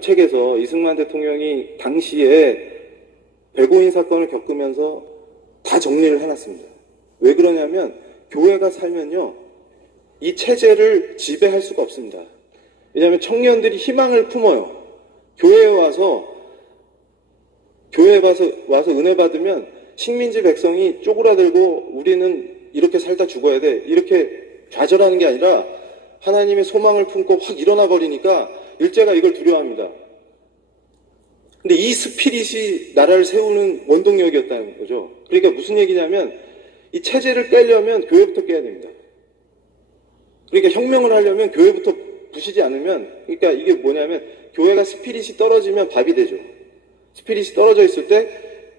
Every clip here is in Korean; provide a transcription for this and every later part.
책에서 이승만 대통령이 당시에 배고인 사건을 겪으면서 다 정리를 해놨습니다. 왜 그러냐면 교회가 살면요 이 체제를 지배할 수가 없습니다. 왜냐하면 청년들이 희망을 품어요. 교회에 와서 은혜 받으면 식민지 백성이 쪼그라들고 우리는 이렇게 살다 죽어야 돼 이렇게 좌절하는 게 아니라 하나님의 소망을 품고 확 일어나 버리니까 일제가 이걸 두려워합니다. 근데 이 스피릿이 나라를 세우는 원동력이었다는 거죠. 그러니까 무슨 얘기냐면 이 체제를 깨려면 교회부터 깨야 됩니다. 그러니까 혁명을 하려면 교회부터 부시지 않으면, 그러니까 이게 뭐냐면 교회가 스피릿이 떨어지면 밥이 되죠. 스피릿이 떨어져 있을 때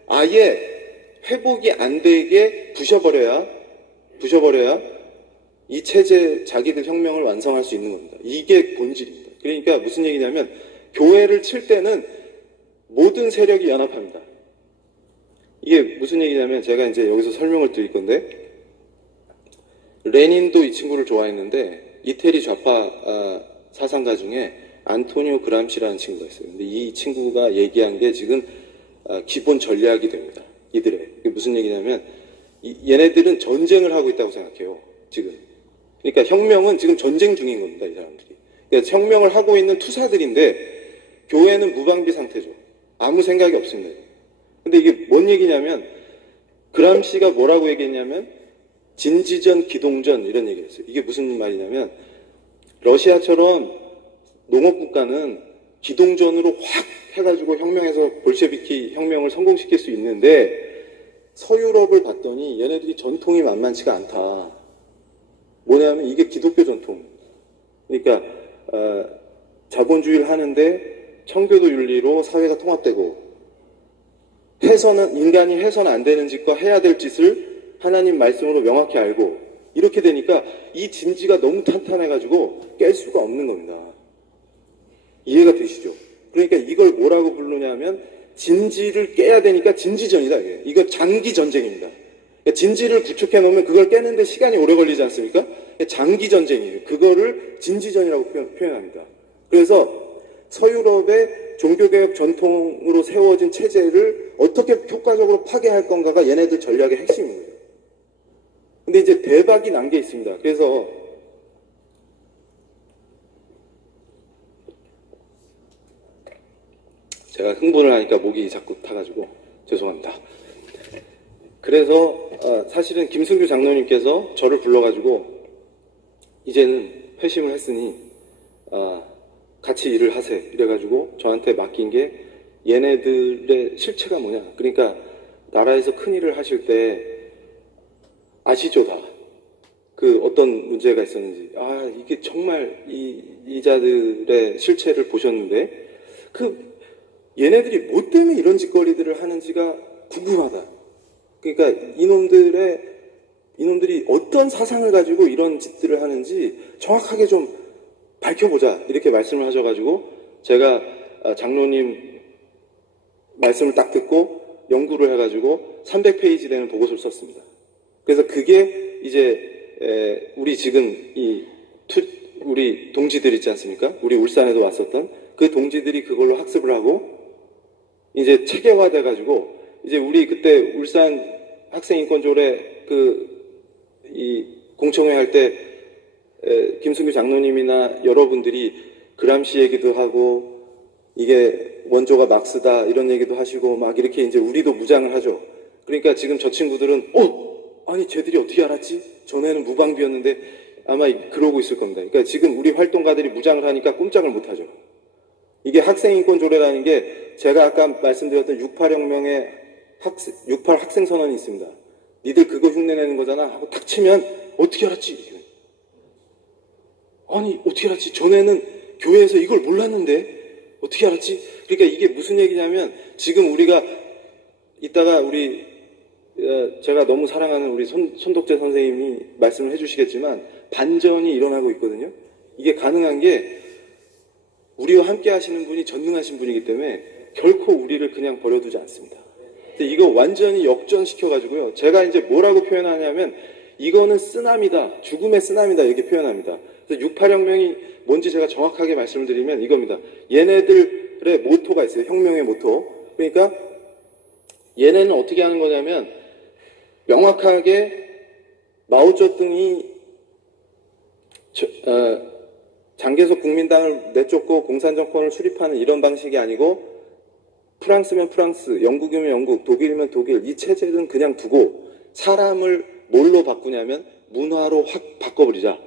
아예 회복이 안 되게 부셔버려야 이 체제 자기들 혁명을 완성할 수 있는 겁니다. 이게 본질입니다. 그러니까 무슨 얘기냐면 교회를 칠 때는 모든 세력이 연합합니다. 이게 무슨 얘기냐면 제가 이제 여기서 설명을 드릴 건데 레닌도 이 친구를 좋아했는데 이태리 좌파 사상가 중에 안토니오 그람시라는 친구가 있어요. 근데 이 친구가 얘기한 게 지금 기본 전략이 됩니다. 이들의. 이게 무슨 얘기냐면 얘네들은 전쟁을 하고 있다고 생각해요. 지금. 그러니까 혁명은 지금 전쟁 중인 겁니다. 이 사람들이. 그러니까 혁명을 하고 있는 투사들인데 교회는 무방비 상태죠. 아무 생각이 없습니다. 근데 이게 뭔 얘기냐면 그람시가 뭐라고 얘기했냐면 진지전, 기동전 이런 얘기를 했어요. 이게 무슨 말이냐면 러시아처럼 농업국가는 기동전으로 확 해가지고 혁명해서 볼셰비키 혁명을 성공시킬 수 있는데 서유럽을 봤더니 얘네들이 전통이 만만치가 않다. 뭐냐면 이게 기독교 전통. 그러니까 자본주의를 하는데 청교도 윤리로 사회가 통합되고 인간이 해서는 안 되는 짓과 해야 될 짓을 하나님 말씀으로 명확히 알고 이렇게 되니까 이 진지가 너무 탄탄해가지고 깰 수가 없는 겁니다. 이해가 되시죠? 그러니까 이걸 뭐라고 부르냐면 진지를 깨야 되니까 진지전이다. 이거 장기 전쟁입니다. 그러니까 진지를 구축해 놓으면 그걸 깨는데 시간이 오래 걸리지 않습니까? 장기 전쟁이에요. 그거를 진지전이라고 표현합니다. 그래서 서유럽의 종교개혁 전통으로 세워진 체제를 어떻게 효과적으로 파괴할 건가가 얘네들 전략의 핵심입니다. 근데 이제 대박이 난 게 있습니다. 그래서 제가 흥분을 하니까 목이 자꾸 타가지고 죄송합니다. 그래서 사실은 김승규 장로님께서 저를 불러가지고 이제는 회심을 했으니 같이 일을 하세요. 이래가지고 저한테 맡긴 게 얘네들의 실체가 뭐냐. 그러니까 나라에서 큰 일을 하실 때 아시죠 다. 그 어떤 문제가 있었는지. 이게 정말 이자들의 실체를 보셨는데 얘네들이 뭐 때문에 이런 짓거리들을 하는지가 궁금하다. 그러니까 이놈들이 어떤 사상을 가지고 이런 짓들을 하는지 정확하게 좀 밝혀보자 이렇게 말씀을 하셔가지고 제가 장로님 말씀을 딱 듣고 연구를 해가지고 300페이지 되는 보고서를 썼습니다. 그래서 그게 이제 우리 지금 우리 동지들 있지 않습니까? 우리 울산에도 왔었던 그 동지들이 그걸로 학습을 하고 이제 체계화돼가지고 이제 우리 그때 울산 학생인권조례 이 공청회 할 때 김승규 장로님이나 여러분들이 그람시 얘기도 하고 이게 원조가 막스다 이런 얘기도 하시고 막 이렇게 이제 우리도 무장을 하죠. 그러니까 지금 저 친구들은 아니 쟤들이 어떻게 알았지? 전에는 무방비였는데 아마 그러고 있을 겁니다. 그러니까 지금 우리 활동가들이 무장을 하니까 꼼짝을 못하죠. 이게 학생인권조례라는 게 제가 아까 말씀드렸던 68혁명의 68 학생선언이 있습니다. 니들 그거 흉내내는 거잖아 하고 탁 치면 어떻게 알았지? 아니 어떻게 알았지? 전에는 교회에서 이걸 몰랐는데 어떻게 알았지? 그러니까 이게 무슨 얘기냐면 지금 우리가 이따가 제가 너무 사랑하는 우리 손덕재 선생님이 말씀을 해주시겠지만 반전이 일어나고 있거든요. 이게 가능한 게 우리와 함께 하시는 분이 전능하신 분이기 때문에 결코 우리를 그냥 버려두지 않습니다. 근데 이거 완전히 역전시켜가지고요. 제가 이제 뭐라고 표현하냐면 이거는 쓰나미다. 죽음의 쓰나미다. 이렇게 표현합니다. 그래서 68혁명이 뭔지 제가 정확하게 말씀을 드리면 이겁니다. 얘네들의 모토가 있어요. 혁명의 모토. 그러니까 얘네는 어떻게 하는 거냐면 명확하게 마오쩌둥이 장개석 국민당을 내쫓고 공산정권을 수립하는 이런 방식이 아니고 프랑스면 프랑스, 영국이면 영국, 독일이면 독일 이 체제는 그냥 두고 사람을 뭘로 바꾸냐면 문화로 확 바꿔버리자.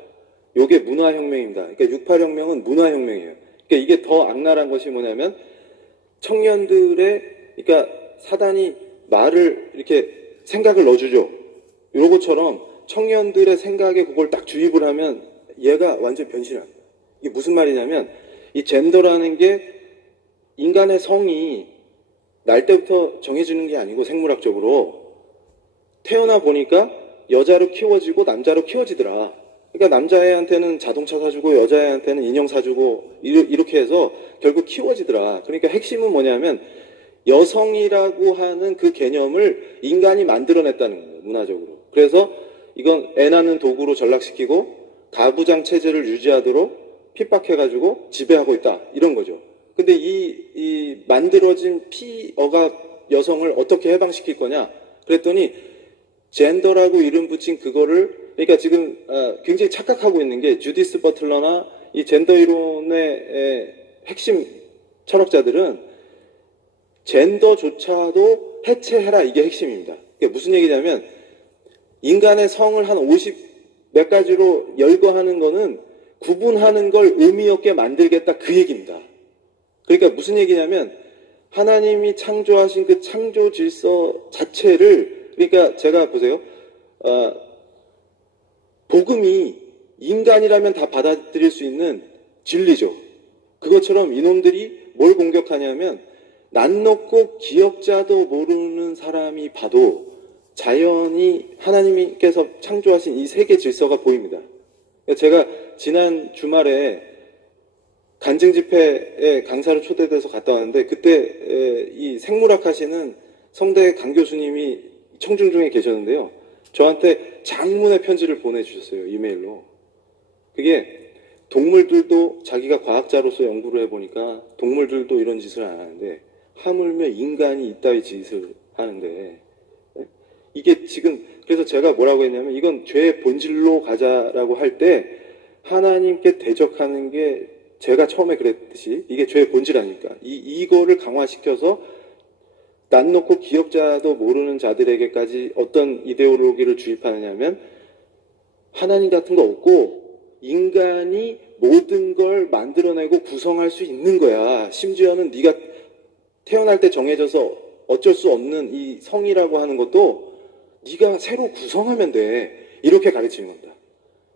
요게 문화혁명입니다. 그러니까 68혁명은 문화혁명이에요. 그러니까 이게 더 악랄한 것이 뭐냐면 청년들의 그러니까 사단이 말을 이렇게 생각을 넣어주죠. 요런 것처럼 청년들의 생각에 그걸 딱 주입을 하면 얘가 완전 변신합니다. 이게 무슨 말이냐면 이 젠더라는 게 인간의 성이 날 때부터 정해지는 게 아니고 생물학적으로 태어나 보니까 여자로 키워지고 남자로 키워지더라. 그러니까 남자애한테는 자동차 사주고 여자애한테는 인형 사주고 이렇게 해서 결국 키워지더라. 그러니까 핵심은 뭐냐면 여성이라고 하는 그 개념을 인간이 만들어냈다는 거예요. 문화적으로. 그래서 이건 애 낳는 도구로 전락시키고 가부장 체제를 유지하도록 핍박해가지고 지배하고 있다. 이런 거죠. 근데 이 만들어진 피어가 여성을 어떻게 해방시킬 거냐? 그랬더니 젠더라고 이름 붙인 그거를 그러니까 지금 굉장히 착각하고 있는 게 주디스 버틀러나 이 젠더 이론의 핵심 철학자들은 젠더조차도 해체해라 이게 핵심입니다. 그게 무슨 얘기냐면 인간의 성을 한 50 몇 가지로 열거하는 거는 구분하는 걸 의미 없게 만들겠다 그 얘기입니다. 그러니까 무슨 얘기냐면 하나님이 창조하신 그 창조 질서 자체를 그러니까 제가 보세요. 복음이 인간이라면 다 받아들일 수 있는 진리죠. 그것처럼 이놈들이 뭘 공격하냐면 난 놓고 기억자도 모르는 사람이 봐도 자연이 하나님께서 창조하신 이 세계 질서가 보입니다. 제가 지난 주말에 간증 집회에 강사로 초대돼서 갔다 왔는데 그때 이 생물학 하시는 성대 강 교수님이 청중 중에 계셨는데요. 저한테 장문의 편지를 보내주셨어요. 이메일로. 그게 동물들도 자기가 과학자로서 연구를 해보니까 동물들도 이런 짓을 안 하는데 하물며 인간이 이따위 짓을 하는데 이게 지금 그래서 제가 뭐라고 했냐면 이건 죄의 본질로 가자라고 할 때 하나님께 대적하는 게 제가 처음에 그랬듯이 이게 죄의 본질 아닙니까? 이거를 강화시켜서 난 놓고 기억자도 모르는 자들에게까지 어떤 이데올로기를 주입하느냐면 하나님 같은 거 없고 인간이 모든 걸 만들어내고 구성할 수 있는 거야. 심지어는 네가 태어날 때 정해져서 어쩔 수 없는 이 성이라고 하는 것도 네가 새로 구성하면 돼. 이렇게 가르치는 겁니다.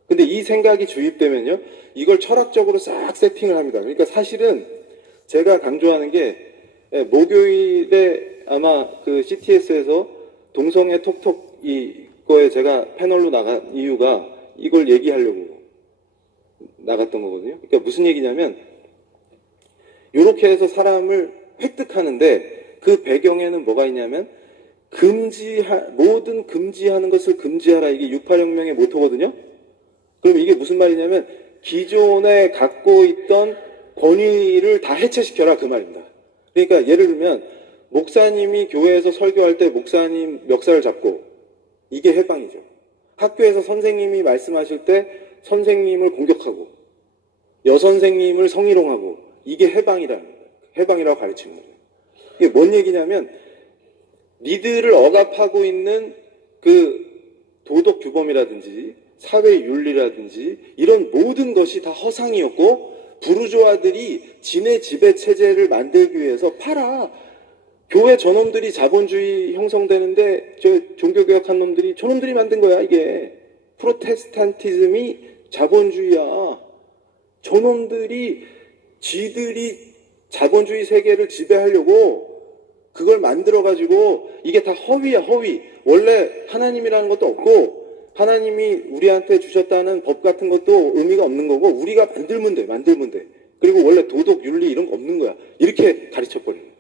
근데 이 생각이 주입되면요. 이걸 철학적으로 싹 세팅을 합니다. 그러니까 사실은 제가 강조하는 게 목요일에 아마 그 CTS에서 동성애 톡톡 이거에 제가 패널로 나간 이유가 이걸 얘기하려고 나갔던 거거든요. 그러니까 무슨 얘기냐면 이렇게 해서 사람을 획득하는데 그 배경에는 뭐가 있냐면 모든 금지하는 것을 금지하라. 이게 68혁명의 모토거든요. 그럼 이게 무슨 말이냐면 기존에 갖고 있던 권위를 다 해체시켜라 그 말입니다. 그러니까 예를 들면 목사님이 교회에서 설교할 때 목사님 멱살을 잡고 이게 해방이죠. 학교에서 선생님이 말씀하실 때 선생님을 공격하고 여선생님을 성희롱하고 이게 해방이라는 거예요. 해방이라고 가르치는 거예요. 이게 뭔 얘기냐면 니들을 억압하고 있는 그 도덕 규범이라든지 사회 윤리라든지 이런 모든 것이 다 허상이었고 부르주아들이 지네 지배 체제를 만들기 위해서 팔아. 교회 저놈들이 자본주의 형성되는데 저 종교개혁한 놈들이 저놈들이 만든 거야. 이게 프로테스탄티즘이 자본주의야. 저놈들이 지들이 자본주의 세계를 지배하려고 그걸 만들어가지고 이게 다 허위야, 허위. 원래 하나님이라는 것도 없고 하나님이 우리한테 주셨다는 법 같은 것도 의미가 없는 거고 우리가 만들면 돼, 만들면 돼. 그리고 원래 도덕, 윤리 이런 거 없는 거야. 이렇게 가르쳐버리는 거야.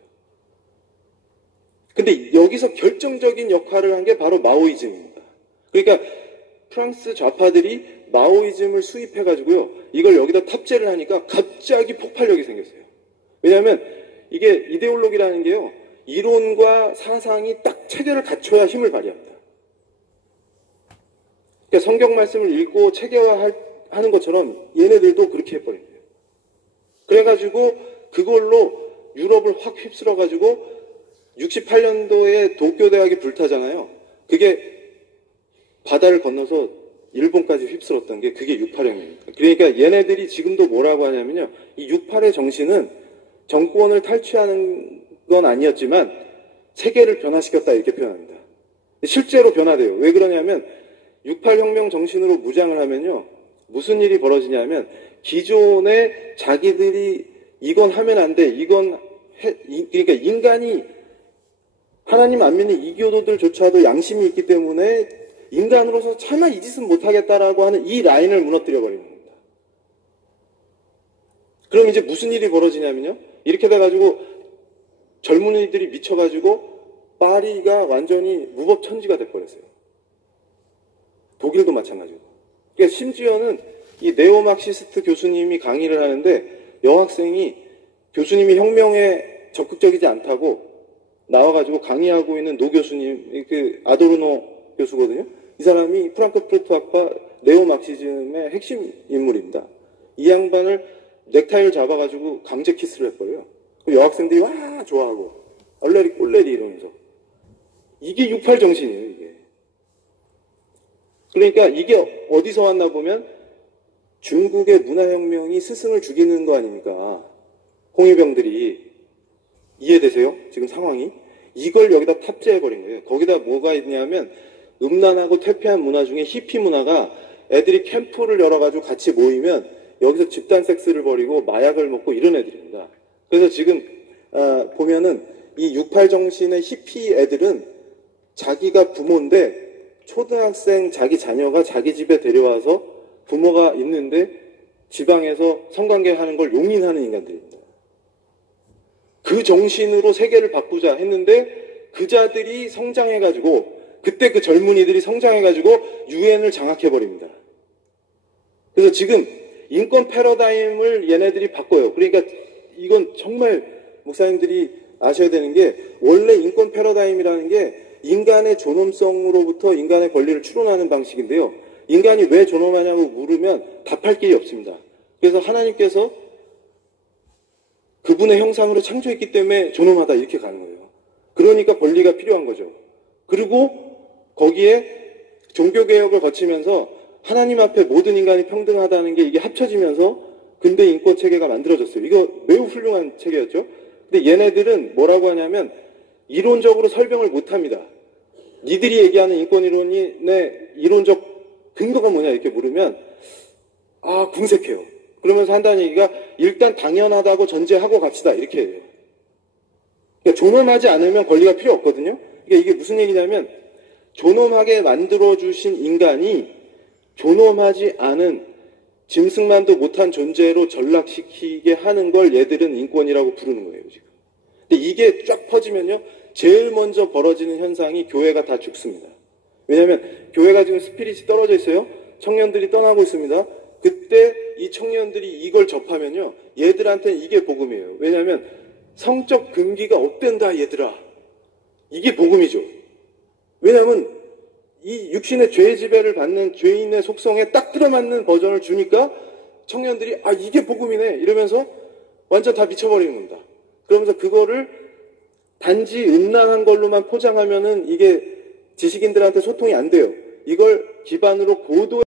근데 여기서 결정적인 역할을 한 게 바로 마오이즘입니다. 그러니까 프랑스 좌파들이 마오이즘을 수입해가지고요. 이걸 여기다 탑재를 하니까 갑자기 폭발력이 생겼어요. 왜냐하면 이게 이데올로기라는 게요. 이론과 사상이 딱 체계를 갖춰야 힘을 발휘합니다. 그러니까 성경 말씀을 읽고 체계화하는 것처럼 얘네들도 그렇게 해버린 거예요. 그래가지고 그걸로 유럽을 확 휩쓸어가지고 68년도에 도쿄대학이 불타잖아요. 그게 바다를 건너서 일본까지 휩쓸었던 게 그게 68혁명입니다. 그러니까 얘네들이 지금도 뭐라고 하냐면요. 이 68의 정신은 정권을 탈취하는 건 아니었지만 세계를 변화시켰다 이렇게 표현합니다. 실제로 변화돼요. 왜 그러냐면 68혁명 정신으로 무장을 하면요. 무슨 일이 벌어지냐면 기존에 자기들이 이건 하면 안 돼. 그러니까 인간이 하나님 안 믿는 이교도들조차도 양심이 있기 때문에 인간으로서 차마 이 짓은 못하겠다라고 하는 이 라인을 무너뜨려 버리는 겁니다. 그럼 이제 무슨 일이 벌어지냐면요. 이렇게 돼가지고 젊은이들이 미쳐가지고 파리가 완전히 무법천지가 돼버렸어요. 독일도 마찬가지고. 그러니까 심지어는 이 네오막시스트 교수님이 강의를 하는데 여학생이 교수님이 혁명에 적극적이지 않다고 나와가지고 강의하고 있는 노 교수님, 그 아도르노 교수거든요. 이 사람이 프랑크푸르트 학파 네오막시즘의 핵심 인물입니다. 이 양반을 넥타이를 잡아가지고 강제 키스를 해버려요. 여학생들이 와 좋아하고 얼레리 꼴레리 이러면서 이게 68 정신이에요. 이게. 그러니까 이게 어디서 왔나 보면 중국의 문화혁명이 스승을 죽이는 거 아닙니까? 홍위병들이. 이해되세요? 지금 상황이? 이걸 여기다 탑재해버린 거예요. 거기다 뭐가 있냐면 음란하고 퇴폐한 문화 중에 히피 문화가 애들이 캠프를 열어가지고 같이 모이면 여기서 집단 섹스를 벌이고 마약을 먹고 이런 애들입니다. 그래서 지금 보면은 이 68 정신의 히피 애들은 자기가 부모인데 초등학생 자기 자녀가 자기 집에 데려와서 부모가 있는데 지방에서 성관계하는 걸 용인하는 인간들입니다. 그 정신으로 세계를 바꾸자 했는데 그 자들이 성장해가지고 그때 그 젊은이들이 성장해가지고 유엔을 장악해버립니다. 그래서 지금 인권 패러다임을 얘네들이 바꿔요. 그러니까 이건 정말 목사님들이 아셔야 되는 게 원래 인권 패러다임이라는 게 인간의 존엄성으로부터 인간의 권리를 추론하는 방식인데요. 인간이 왜 존엄하냐고 물으면 답할 길이 없습니다. 그래서 하나님께서 그분의 형상으로 창조했기 때문에 존엄하다 이렇게 가는 거예요. 그러니까 권리가 필요한 거죠. 그리고 거기에 종교개혁을 거치면서 하나님 앞에 모든 인간이 평등하다는 게 이게 합쳐지면서 근대 인권 체계가 만들어졌어요. 이거 매우 훌륭한 체계였죠. 근데 얘네들은 뭐라고 하냐면 이론적으로 설명을 못합니다. 니들이 얘기하는 인권 이론의 이론적 근거가 뭐냐 이렇게 물으면 궁색해요. 그러면서 한다는 얘기가 일단 당연하다고 전제하고 갑시다 이렇게 해요. 그러니까 존엄하지 않으면 권리가 필요 없거든요. 그러니까 이게 무슨 얘기냐면 존엄하게 만들어주신 인간이 존엄하지 않은 짐승만도 못한 존재로 전락시키게 하는 걸 얘들은 인권이라고 부르는 거예요 지금. 근데 이게 쫙 퍼지면요 제일 먼저 벌어지는 현상이 교회가 다 죽습니다. 왜냐하면 교회가 지금 스피릿이 떨어져 있어요. 청년들이 떠나고 있습니다. 그때 이 청년들이 이걸 접하면요 얘들한테는 이게 복음이에요. 왜냐하면 성적 금기가 업된다 얘들아. 이게 복음이죠. 왜냐하면 이 육신의 죄의 지배를 받는 죄인의 속성에 딱 들어맞는 버전을 주니까 청년들이 이게 복음이네 이러면서 완전 다 미쳐버리는 겁니다. 그러면서 그거를 단지 음란한 걸로만 포장하면은 이게 지식인들한테 소통이 안 돼요. 이걸 기반으로 고도의